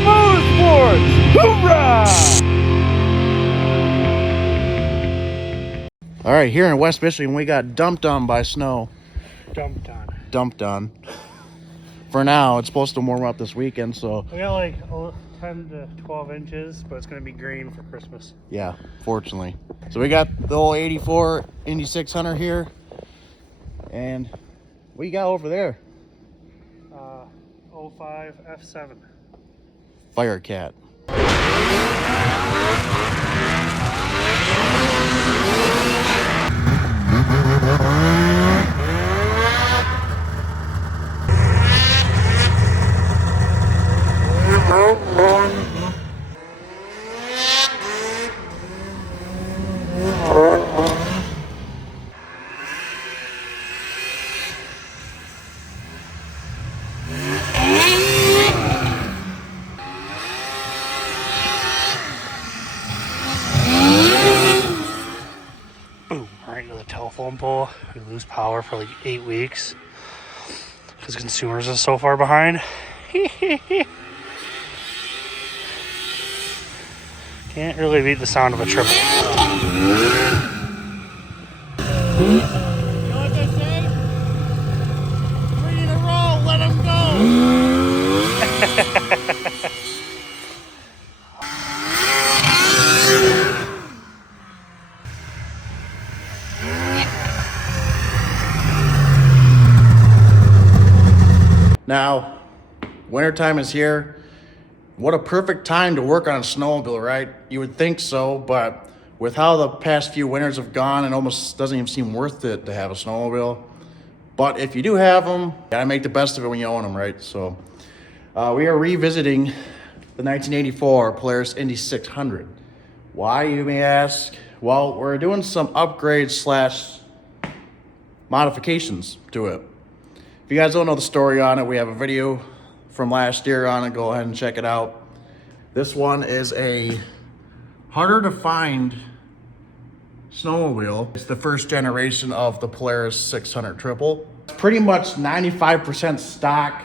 Motorsports! Hoorah! All right, here in West Michigan, we got dumped on by snow. Dumped on. For now, it's supposed to warm up this weekend, so. We got like 10 to 12 inches, but it's going to be green for Christmas. Yeah, fortunately. So we got the old 84 Indy 600 here. And what you got over there? 05 F7. Firecat. Boom, right into the telephone pole. We lose power for like 8 weeks because consumers are so far behind. Can't really beat the sound of a triple. You know what they say? 3 in a row, let them go! Now, wintertime is here. What a perfect time to work on a snowmobile, right? You would think so, but with how the past few winters have gone, it almost doesn't even seem worth it to have a snowmobile. But if you do have them, you gotta make the best of it when you own them, right? So we are revisiting the 1984 Polaris Indy 600. Why, you may ask? Well, we're doing some upgrades / modifications to it. If you guys don't know the story on it, we have a video from last year on it. Go ahead and check it out. This one is a harder to find snowmobile. It's the first generation of the Polaris 600 Triple. It's pretty much 95% stock.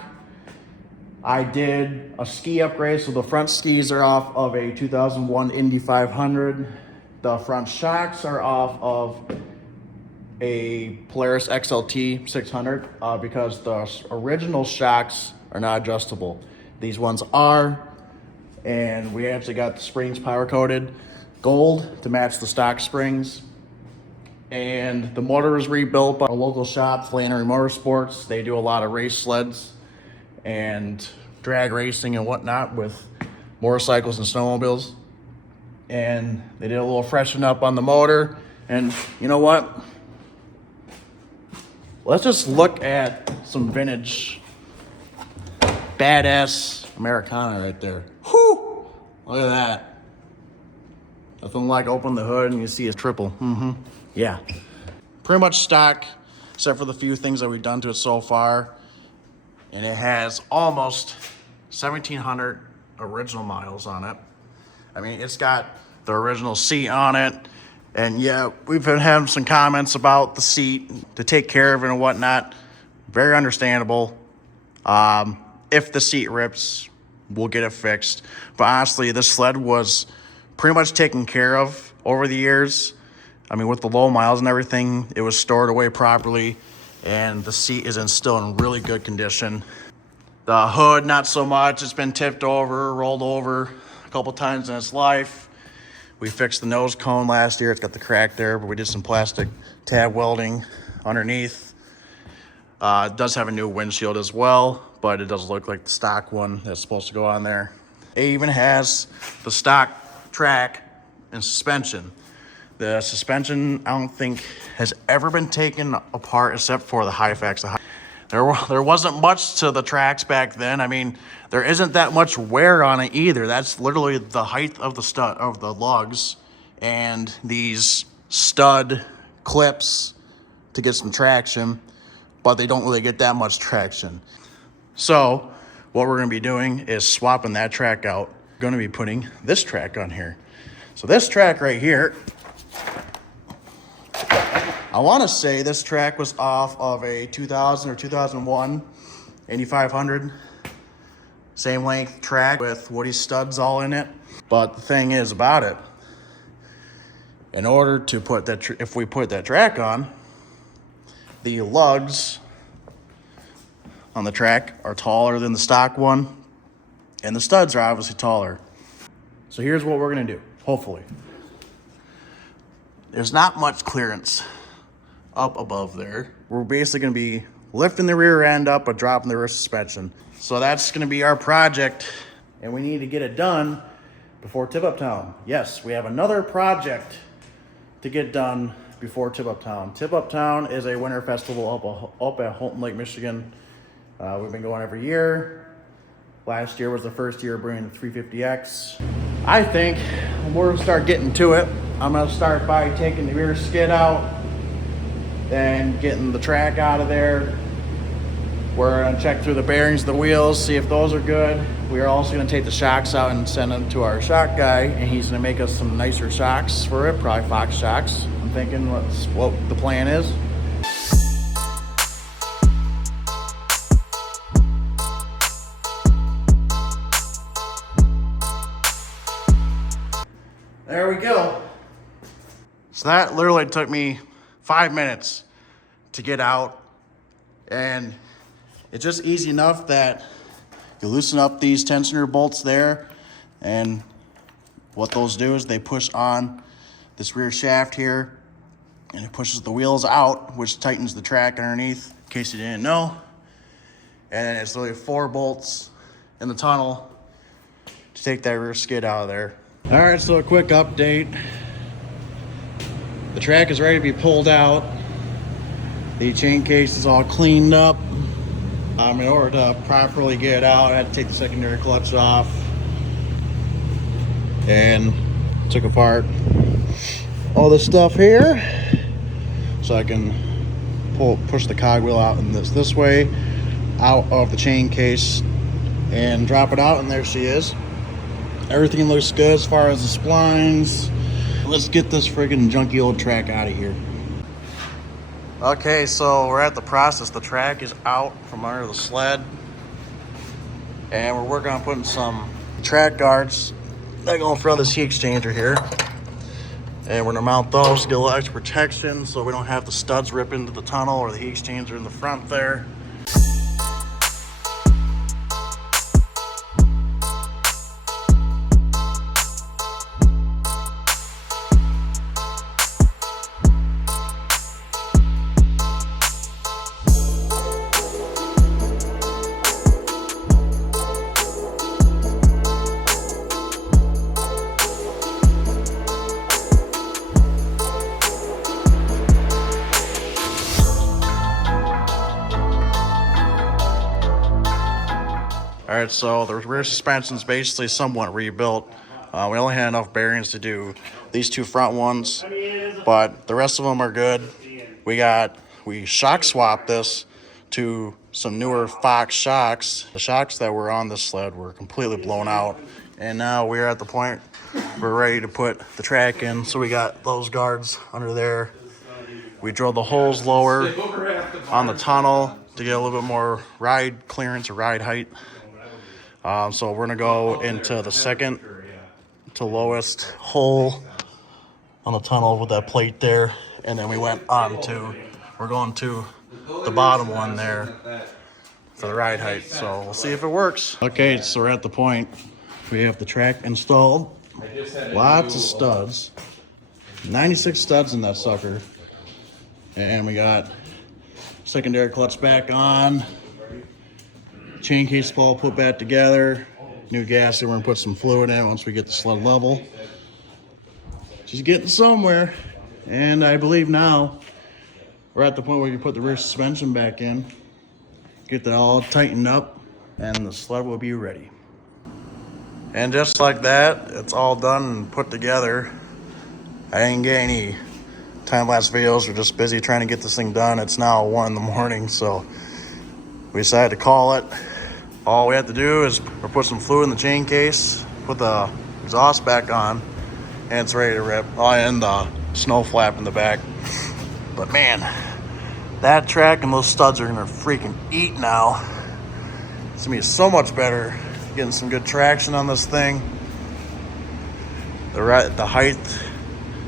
I did a ski upgrade, so the front skis are off of a 2001 Indy 500. The front shocks are off of a Polaris XLT 600 because the original shocks are not adjustable. These ones are, and we actually got the springs power coated gold to match the stock springs. And the motor was rebuilt by a local shop, Polaris Motorsports. They do a lot of race sleds and drag racing and whatnot with motorcycles and snowmobiles. And they did a little freshen up on the motor. And you know what? Let's just look at some vintage, badass Americana right there. Whew! Look at that. Nothing like open the hood and you see a triple. Yeah. Pretty much stock, except for the few things that we've done to it so far. And it has almost 1,700 original miles on it. I mean, it's got the original seat on it. And yeah, we've been having some comments about the seat to take care of it and whatnot. Very understandable. If the seat rips, we'll get it fixed. But honestly, this sled was pretty much taken care of over the years. I mean, with the low miles and everything, it was stored away properly. And the seat is still in really good condition. The hood, not so much. It's been tipped over, rolled over a couple times in its life. We fixed the nose cone last year. It's got the crack there, but we did some plastic tab welding underneath. It does have a new windshield as well, but it doesn't look like the stock one that's supposed to go on there. It even has the stock track and suspension. The suspension, I don't think, has ever been taken apart except for the Hyfax. There wasn't much to the tracks back then. I mean, there isn't that much wear on it either. That's literally the height of the stud of the lugs and these stud clips to get some traction, but they don't really get that much traction. So what we're going to be doing is swapping that track out. We're going to be putting this track on here. So this track right here, I want to say this track was off of a 2000 or 2001 Indy 500. Same length track with Woody studs all in it. But the thing is about it, in order to put that, if we put that track on, the lugs on the track are taller than the stock one, and the studs are obviously taller. So here's what we're gonna do, hopefully. There's not much clearance up above there. We're basically gonna be lifting the rear end up but dropping the rear suspension. So that's gonna be our project, and we need to get it done before Tip Up Town. Yes, we have another project to get done before Tip Up Town. Tip Up Town is a winter festival up at Holton Lake, Michigan. We've been going every year. Last year was the first year bringing the 350X. I think we're gonna start getting to it. I'm gonna start by taking the rear skid out, then getting the track out of there. We're gonna check through the bearings of the wheels, see if those are good. We're also gonna take the shocks out and send them to our shock guy, and he's gonna make us some nicer shocks for it, probably Fox shocks. I'm thinking that's what the plan is. There we go. So that literally took me 5 minutes to get out, and it's just easy enough that you loosen up these tensioner bolts there, and what those do is they push on this rear shaft here, and it pushes the wheels out, which tightens the track underneath, in case you didn't know. And then it's literally 4 bolts in the tunnel to take that rear skid out of there. All right, so a quick update. The track is ready to be pulled out. The chain case is all cleaned up. In order to properly get it out, I had to take the secondary clutch off and took apart all this stuff here so I can push the cogwheel out in this way out of the chain case and drop it out, and there she is. Everything looks good as far as the splines. Let's get this friggin' junky old track out of here. Okay, so we're at the process. The track is out from under the sled, and we're working on putting some track guards that go in front of this heat exchanger here. And we're gonna mount those to get a little extra protection so we don't have the studs rip into the tunnel or the heat exchanger in the front there. All right, so the rear suspension is basically somewhat rebuilt. We only had enough bearings to do these 2 front ones, but the rest of them are good. We shock swapped this to some newer Fox shocks. The shocks that were on this sled were completely blown out, and now we're at the point we're ready to put the track in. So we got those guards under there. We drilled the holes lower on the tunnel to get a little bit more ride clearance or ride height. So we're gonna go into the second to lowest hole on the tunnel with that plate there, and then we're going to the bottom one there for the ride height. So we'll see if it works. Okay, so we're at the point we have the track installed. Lots of studs, 96 studs in that sucker, and we got secondary clutch back on. Chain case ball put back together. New gasket, we're gonna put some fluid in once we get the sled level. She's getting somewhere. And I believe now we're at the point where you put the rear suspension back in, get that all tightened up, and the sled will be ready. And just like that, it's all done and put together. I didn't get any time-lapse videos. We're just busy trying to get this thing done. It's now 1 in the morning, so we decided to call it. All we have to do is put some fluid in the chain case, put the exhaust back on, and it's ready to rip. Oh, and the snow flap in the back. But man, that track and those studs are gonna freaking eat now. It's gonna be so much better getting some good traction on this thing. The height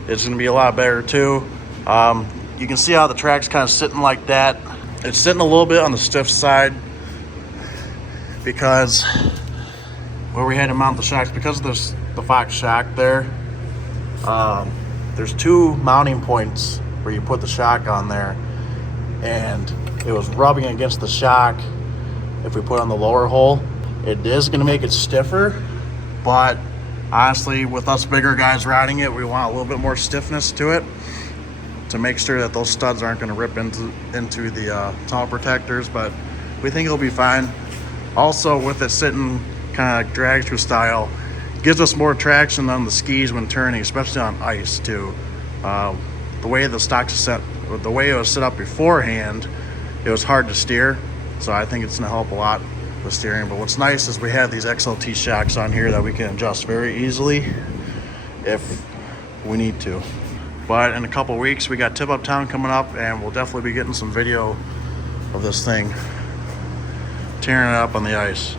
is going to be a lot better too. You can see how the track's kind of sitting like that. It's sitting a little bit on the stiff side because where we had to mount the shocks, because of the Fox shock there, there's two mounting points where you put the shock on there, and it was rubbing against the shock. If we put on the lower hole, it is going to make it stiffer, but honestly, with us bigger guys riding it, we want a little bit more stiffness to it to make sure that those studs aren't going to rip into the tunnel protectors, but we think it'll be fine. Also, with it sitting kind of drag-through style, gives us more traction on the skis when turning, especially on ice too. The way the stocks are set, the way it was set up beforehand, it was hard to steer, so I think it's going to help a lot with steering. But what's nice is we have these XLT shocks on here that we can adjust very easily if we need to. But in a couple weeks, we got Tip Up Town coming up, and we'll definitely be getting some video of this thing tearing it up on the ice.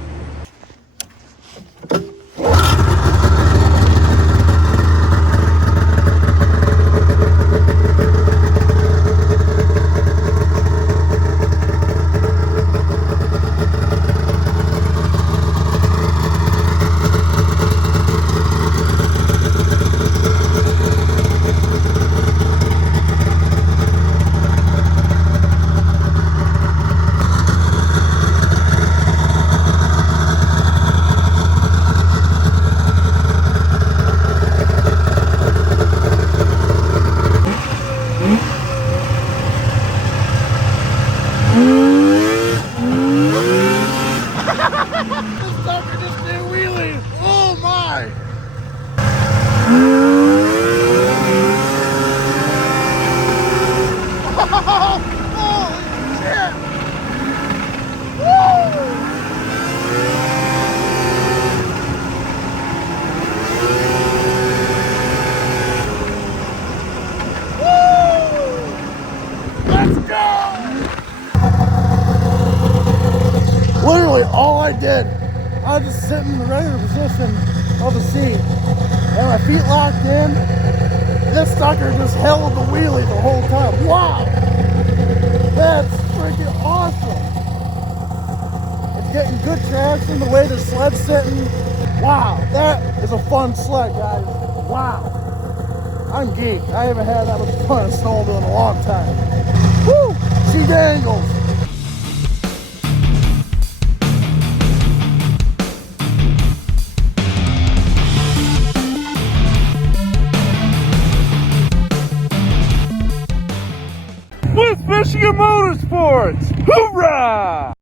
Literally all I did, I was just sitting in the regular position of the seat and my feet locked in. This sucker just held the wheelie the whole time. Wow! That's freaking awesome! It's getting good traction the way the sled's sitting. Wow, that is a fun sled, guys. Wow! I'm geeked. I haven't had that much fun in snowmobiling in a long time. Woo! She dangles! With Michigan Motorsports! Hoorah!